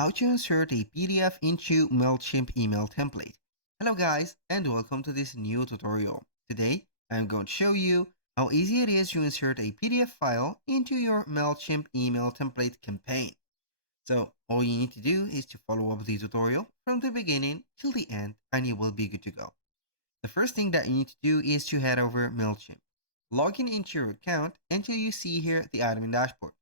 how to insert a PDF into Mailchimp email template. Hello guys, and welcome to this new tutorial. Today, I'm going to show you how easy it is to insert a PDF file into your Mailchimp email template campaign. So all you need to do is to follow up the tutorial from the beginning till the end and you will be good to go. The first thing that you need to do is to head over Mailchimp. Log in into your account until you see here the admin dashboard.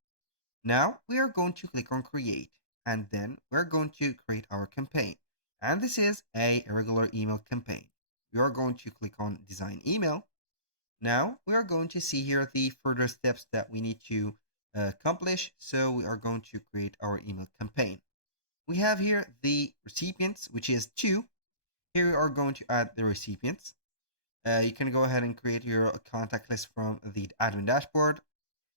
Now we are going to click on create and then we're going to create our campaign. And this is a regular email campaign. We are going to click on design email. Now we are going to see here the further steps that we need to accomplish. So we are going to create our email campaign. We have here the recipients, which is 2. Here we are going to add the recipients. You can go ahead and create your contact list from the admin dashboard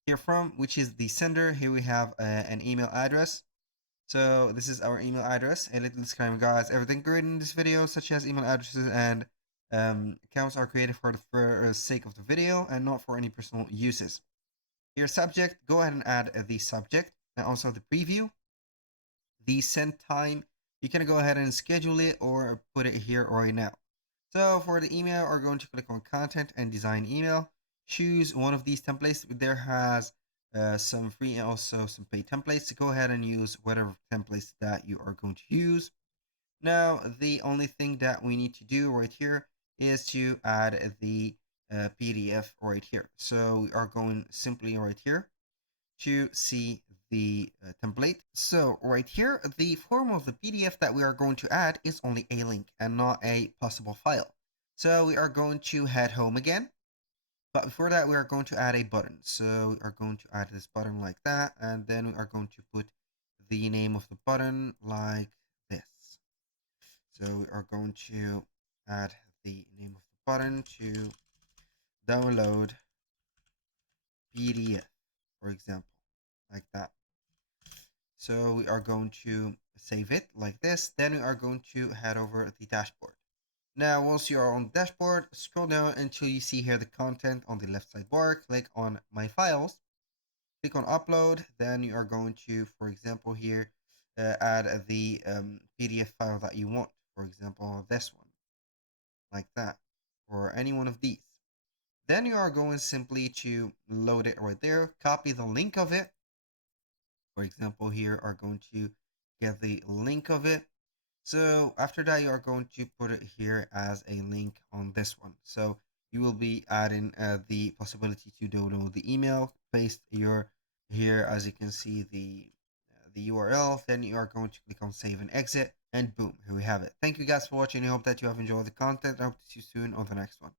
here from, which is the sender. Here we have an email address. So this is our email address. A little disclaimer, guys. Everything created in this video, such as email addresses and accounts, are created for the sake of the video and not for any personal uses. Here, subject. Go ahead and add the subject and also the preview. The send time, you can go ahead and schedule it or put it here right now. So for the email, we're going to click on content and design email. Choose one of these templates. There has some free and also some paid templates. Go ahead and use whatever templates that you are going to use. Now, the only thing that we need to do right here is to add the PDF right here. So we are going simply right here to see the template. So right here, the form of the PDF that we are going to add is only a link and not a possible file. So we are going to head home again. But before that, we are going to add a button. So we are going to add this button like that. And then we are going to put the name of the button like this. So we are going to add the name of the button to download PDF, for example, like that. So we are going to save it like this. Then we are going to head over the dashboard. Now, once you are on the dashboard, scroll down until you see here the content on the left sidebar. Click on My Files. Click on Upload. Then you are going to, for example, here, add the PDF file that you want. For example, this one, like that, or any one of these. Then you are going simply to load it right there. Copy the link of it. For example, here are going to get the link of it. So after that, you are going to put it here as a link on this one. So you will be adding the possibility to download the email, paste your here, as you can see, the URL. Then you are going to click on save and exit, and boom, here we have it. Thank you guys for watching. I hope that you have enjoyed the content. I hope to see you soon on the next one.